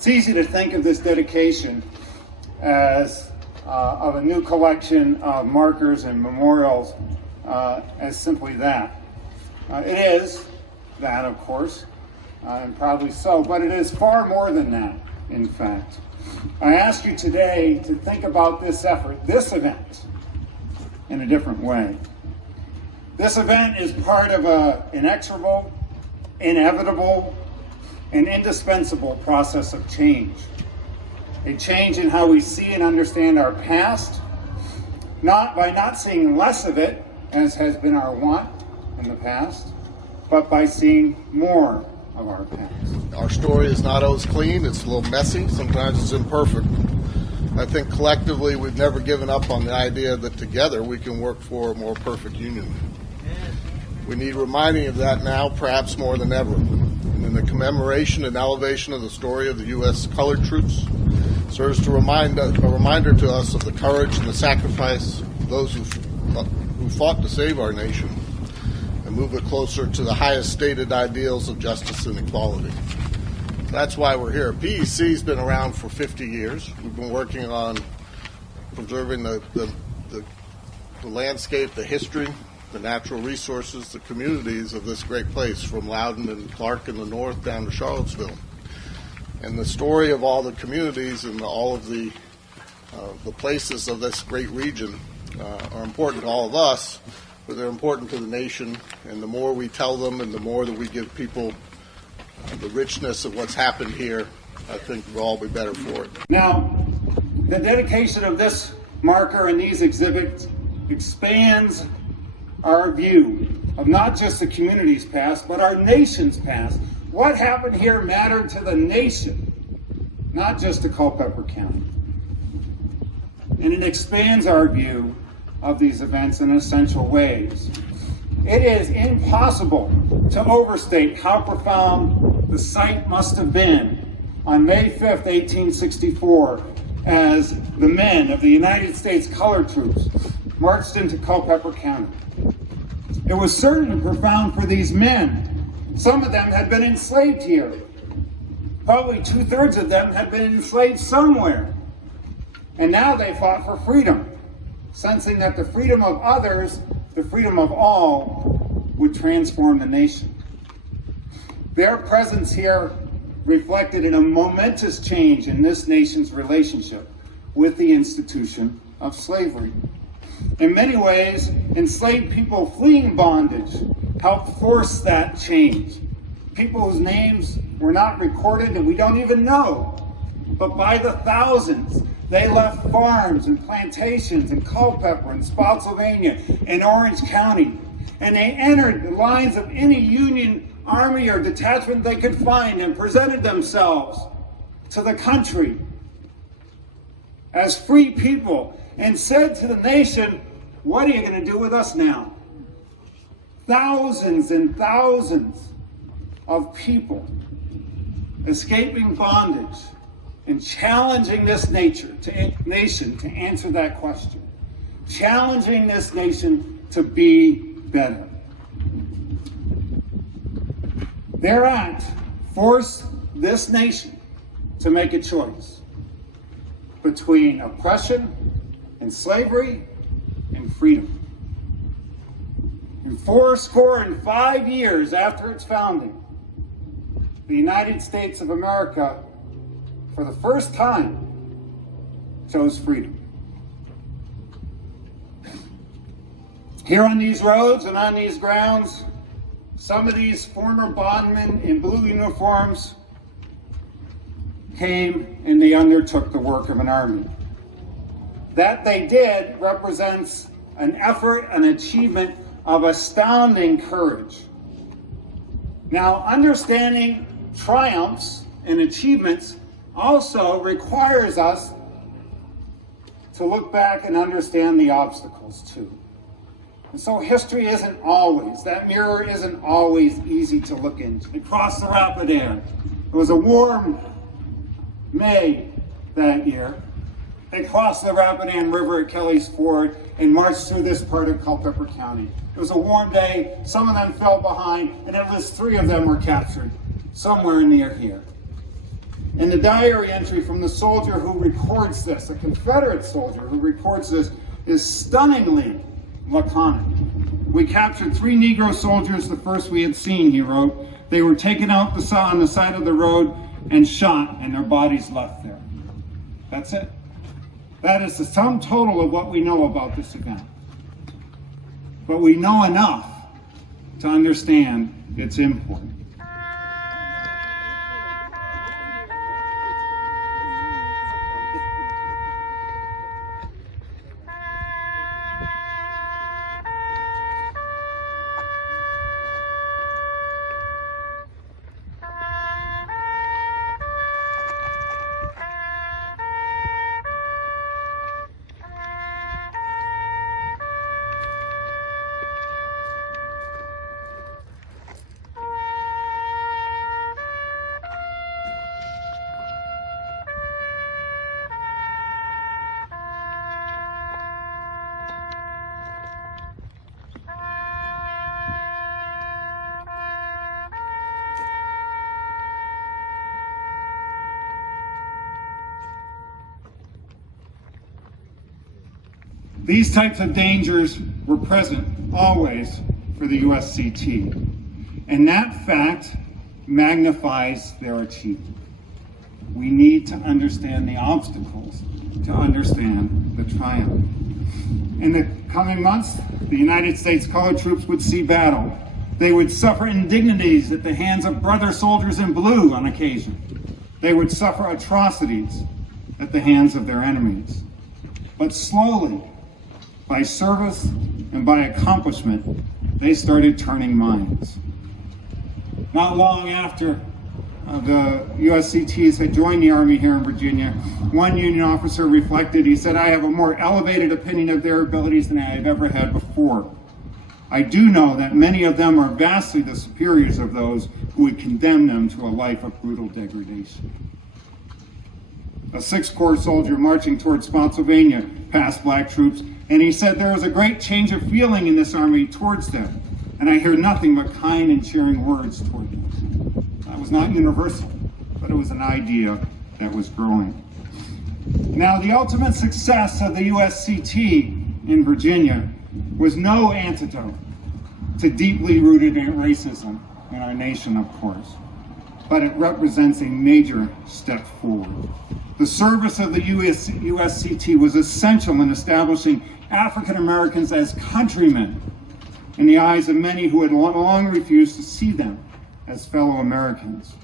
It's easy to think of this dedication as of a new collection of markers and memorials as simply that. It is that, of course, and probably so, but it is far more than that, in fact. I ask you today to think about this effort, this event, in a different way. This event is part of an inexorable, inevitable, and indispensable process of change. A change in how we see and understand our past, not by not seeing less of it, as has been our wont in the past, but by seeing more of our past. Our story is not always clean, it's a little messy, sometimes it's imperfect. I think collectively we've never given up on the idea that together we can work for a more perfect union. We need reminding of that now, perhaps more than ever. And the commemoration and elevation of the story of the U.S. colored troops serves to a reminder to us of the courage and the sacrifice of those who fought to save our nation and move it closer to the highest stated ideals of justice and equality. That's why we're here. PEC's been around for 50 years. We've been working on preserving the landscape, the history, the natural resources, the communities of this great place, from Loudoun and Clark in the north down to Charlottesville. And the story of all the communities and all of the places of this great region are important to all of us, but they're important to the nation. And the more we tell them and the more that we give people the richness of what's happened here, I think we'll all be better for it. Now, the dedication of this marker and these exhibits expands our view of not just the community's past, but our nation's past. What happened here mattered to the nation, not just to Culpeper County. And it expands our view of these events in essential ways. It is impossible to overstate how profound the sight must have been on May 5th, 1864, as the men of the United States colored troops marched into Culpeper County. It was certainly profound for these men. Some of them had been enslaved here. Probably 2/3 of them had been enslaved somewhere. And now they fought for freedom, sensing that the freedom of others, the freedom of all, would transform the nation. Their presence here reflected in a momentous change in this nation's relationship with the institution of slavery. In many ways, enslaved people fleeing bondage helped force that change. People whose names were not recorded and we don't even know, but by the thousands, they left farms and plantations in Culpeper and Spotsylvania and Orange County, and they entered the lines of any Union army or detachment they could find and presented themselves to the country as free people and said to the nation, "What are you going to do with us now?" Thousands and thousands of people escaping bondage and challenging this nation to answer that question, challenging this nation to be better. Their act forced this nation to make a choice between oppression and slavery and freedom. And 75 years after its founding, the United States of America, for the first time, chose freedom. Here on these roads and on these grounds, some of these former bondmen in blue uniforms came and they undertook the work of an army. That they did represents an effort, an achievement of astounding courage. Now, understanding triumphs and achievements also requires us to look back and understand the obstacles too. And so history isn't always, that mirror isn't always easy to look into. Across the Rapidan, it was a warm May that year. They crossed the Rapidan River at Kelly's Ford and marched through this part of Culpeper County. It was a warm day, some of them fell behind, and at least 3 of them were captured somewhere near here. And the diary entry from the soldier who records this, a Confederate soldier who records this, is stunningly laconic. We captured 3 Negro soldiers, the first we had seen, he wrote. They were taken out on the side of the road and shot, and their bodies left there. That's it. That is the sum total of what we know about this event. But we know enough to understand its import. These types of dangers were present always for the USCT, and that fact magnifies their achievement. We need to understand the obstacles to understand the triumph. In the coming months, the United States colored troops would see battle. They would suffer indignities at the hands of brother soldiers in blue on occasion. They would suffer atrocities at the hands of their enemies. But slowly, by service and by accomplishment, they started turning minds. Not long after the USCTs had joined the Army here in Virginia, one Union officer reflected, he said, "I have a more elevated opinion of their abilities than I have ever had before. I do know that many of them are vastly the superiors of those who would condemn them to a life of brutal degradation." A 6th Corps soldier marching towards Spotsylvania passed black troops, and he said, "There was a great change of feeling in this army towards them, and I hear nothing but kind and cheering words toward them." That was not universal, but it was an idea that was growing. Now, the ultimate success of the USCT in Virginia was no antidote to deeply rooted racism in our nation, of course, but it represents a major step forward. The service of the USCT was essential in establishing African Americans as countrymen in the eyes of many who had long refused to see them as fellow Americans.